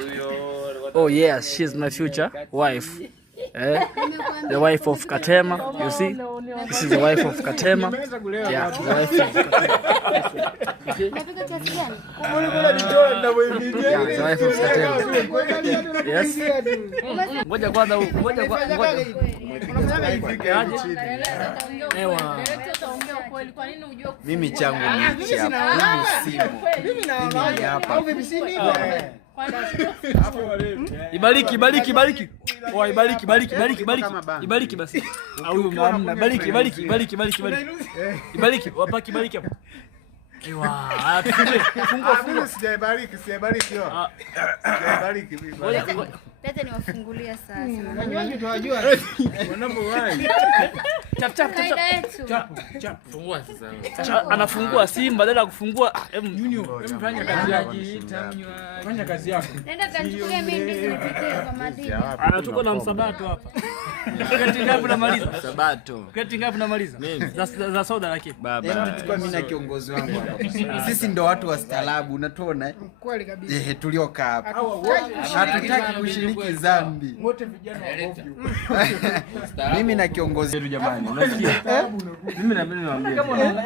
Oh yes, she's my future wife. The wife of Katema, you see? This is the wife of Katema. Yeah, the wife of Katema. Yeah, the wife of Katema. Yes? Ngoja kwanza huko, ngoja. Mimi changu ni hapa. Mimi hapa. Ibariki. Oh, ibariki basi. Au mama, bariki. Ibariki, wapaki bariki hapo. Ewa, fungua. Sijabariki yo. Sijabariki mimi. Leta niwafungulia sasa. Wanywaji tunajua. Wanapowahi. Chap. Fungua sasa. Anafungua Simba badala ya kufungua Fanya kazi yako. Fanya kazi yako. Nenda kanichukulia mimi ndizi nipikie kwa madini. Tuko na msabato hapa. Kati ngapi namaliza? Sabato. Kati ngapi namaliza? Za soda lakini. Baba. Tuchukua mimi na kiongozi wangu hapa. Sisi ndo watu wa staarabu, unatuona? Kweli kabisa. Tuliokaa hapa. Hatutaki kushiriki dhambi. Wote vijana wa ovyo. Mimi na kiongozi wetu jamani. Unasikia? Mimi naambia